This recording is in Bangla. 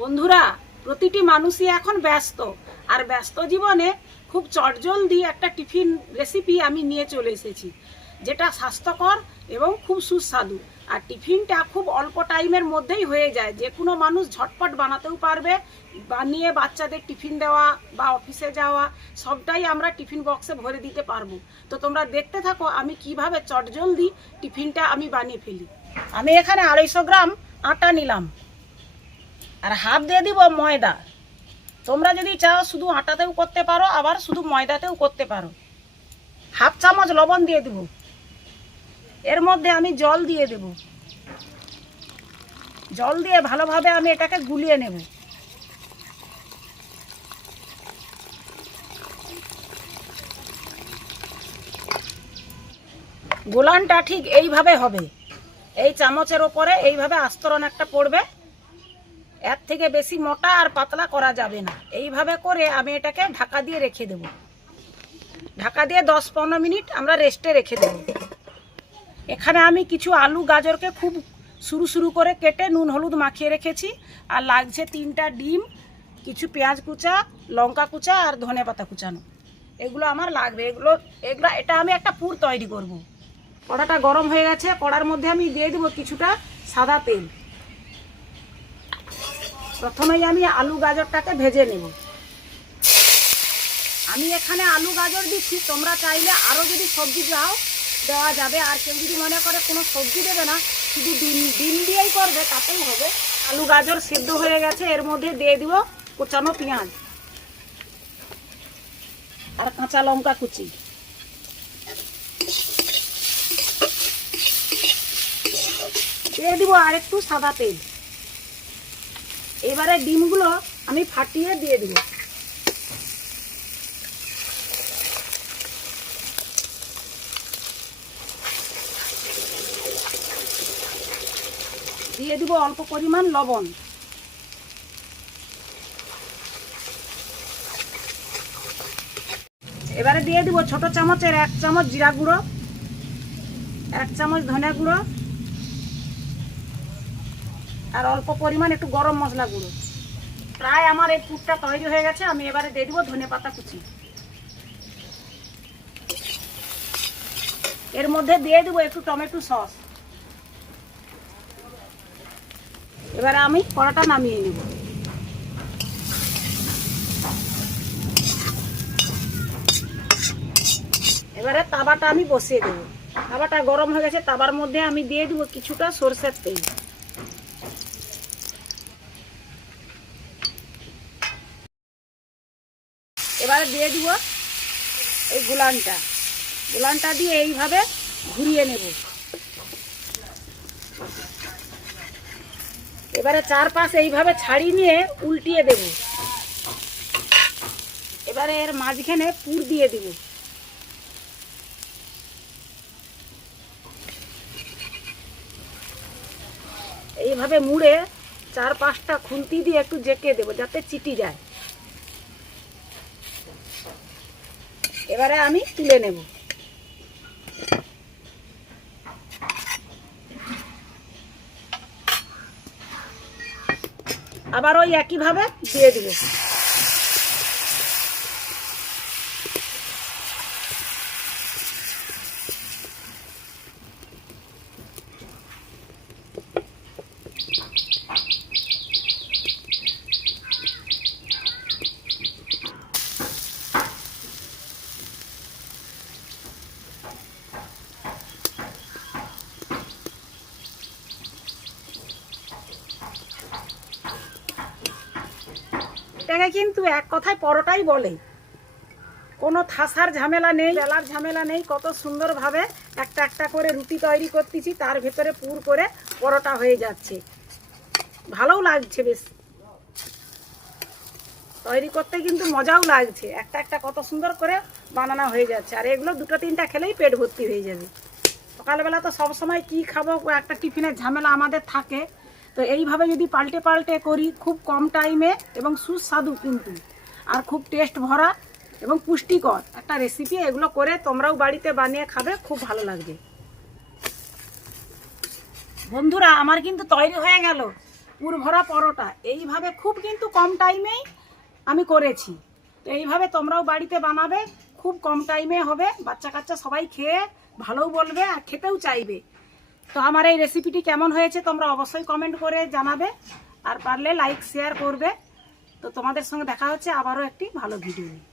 বন্ধুরা, প্রতিটি মানুষই এখন ব্যস্ত, আর ব্যস্ত জীবনে খুব চটজলদি একটা টিফিন রেসিপি আমি নিয়ে চলে এসেছি, যেটা স্বাস্থ্যকর এবং খুব সুস্বাদু। আর টিফিনটা খুব অল্প টাইমের মধ্যেই হয়ে যায়, যে কোনো মানুষ ঝটপট বানাতেও পারবে। বানিয়ে বাচ্চাদের টিফিন দেওয়া বা অফিসে যাওয়া সবটাই আমরা টিফিন বক্সে ভরে দিতে পারবো। তো তোমরা দেখতে থাকো আমি কিভাবে চটজলদি টিফিনটা আমি বানিয়ে ফেলি। আমি এখানে 250 গ্রাম আটা নিলাম, আর হাফ দিয়ে দিব ময়দা। তোমরা যদি চাও শুধু আটাতেও করতে পারো, আবার শুধু ময়দাতেও করতে পারো। হাফ চামচ লবণ দিয়ে দেব। এর মধ্যে আমি জল দিয়ে দেব। জল দিয়ে ভালোভাবে আমি এটাকে গুলিয়ে নেব। গোলানটা ঠিক এইভাবে হবে, এই চামচের ওপরে এইভাবে আস্তরণ একটা পড়বে। এর থেকে বেশি মোটা আর পাতলা করা যাবে না। এইভাবে করে আমি এটাকে ঢাকা দিয়ে রেখে দেব। ঢাকা দিয়ে 10-15 মিনিট আমরা রেস্টে রেখে দেব। এখানে আমি কিছু আলু গাজরকে খুব সরু সরু করে কেটে নুন হলুদ মাখিয়ে রেখেছি, আর লাগছে 3টা ডিম, কিছু পেঁয়াজ কুচা, লঙ্কা কুচা আর ধনেপাতা কুচানো। এগুলো আমার লাগবে। এটা আমি একটা পুর তৈরি করব। কড়াটা গরম হয়ে গেছে, কড়ার মধ্যে আমি দিয়ে দেবো কিছুটা সাদা তেল। প্রথমেই আমি আলু গাজরটাকে ভেজে নেব। আমি এখানে আলু গাজর দিচ্ছি, তোমরা চাইলে আরও যদি সবজি দাও দেওয়া যাবে। আর কেউ যদি মনে করে কোনো সবজি দেবে না, শুধু ডিম দিয়েই করবে, তাতেই হবে। আলু গাজর সেদ্ধ হয়ে গেছে, এর মধ্যে দিয়ে দিব কুচানো পেঁয়াজ আর কাঁচা লঙ্কা কুচি। দিয়ে দিব আর একটু সাদা তেল। এবারে ডিমগুলো আমি ফাটিয়ে দিয়ে দিব। দিয়ে দিব অল্প পরিমাণ লবণ। এবারে দিয়ে দিব ছোট চামচের 1 চামচ জিরা গুঁড়ো, 1 চামচ ধনে গুঁড়ো, আর অল্প পরিমাণ একটু গরম মশলা গুঁড়ো। প্রায় আমার এই পুরটা তৈরি হয়ে গেছে। আমি এবারে দিয়ে দিব ধনেপাতা কুচি। এর মধ্যে দিয়ে দিব একটু টমেটো সস। এবারে আমি কড়াটা নামিয়ে নেব। এবারে তাওয়াটা আমি বসিয়ে দেব। তাওয়াটা গরম হয়ে গেছে, তাওয়ার মধ্যে আমি দিয়ে দেব কিছুটা সরষের তেল। এবারে দিয়ে দিব এই গোলানটা দিয়ে এইভাবে ঘুরিয়ে নেব। এবারে চারপাশ এইভাবে ছাড়িয়ে নিয়ে উল্টিয়ে দেব। এবারে এর মাঝখানে পুর দিয়ে দিব। এইভাবে মুড়ে 4-5টা খুন্তি দিয়ে একটু জেঁকে দেব, যাতে চিটি যায়। এবারে আমি তুলে নেব। আবার ওই একইভাবে দিয়ে দিব। এটাকে কিন্তু এক কথায় পরোটাই বলে। কোনো থাসার ঝামেলা নেই, বেলার ঝামেলা নেই। কত সুন্দরভাবে একটা একটা করে রুটি তৈরি করতেছি, তার ভেতরে পুর করে পরোটা হয়ে যাচ্ছে। ভালোও লাগছে, বেশ তৈরি করতে কিন্তু মজাও লাগছে। একটা একটা কত সুন্দর করে বানানো হয়ে যাচ্ছে। আর এগুলো 2-3টা খেলেই পেট ভর্তি হয়ে যাবে। সকালবেলা তো সব সময় কি খাবো, একটা টিফিনের ঝামেলা আমাদের থাকে। তো এইভাবে যদি পাল্টে পাল্টে করি, খুব কম টাইমে এবং সুস্বাদু কিন্তু, আর খুব টেস্ট ভরা এবং পুষ্টিকর একটা রেসিপি। এগুলো করে তোমরাও বাড়িতে বানিয়ে খাবে, খুব ভালো লাগবে। বন্ধুরা, আমার কিন্তু তৈরি হয়ে গেল পুরভরা পরোটা এইভাবে খুব কিন্তু কম টাইমেই আমি করেছি। তো এইভাবে তোমরাও বাড়িতে বানাবে, খুব কম টাইমে হবে, বাচ্চা কাচ্চা সবাই খেয়ে ভালোও বলবে আর খেতেও চাইবে। তো আমার এই রেসিপিটি কেমন হয়েছে তোমরা অবশ্যই কমেন্ট করে জানাবে, আর পারলে লাইক শেয়ার করবে। তো তোমাদের সঙ্গে দেখা হচ্ছে আবারও একটি ভালো ভিডিও নিয়ে।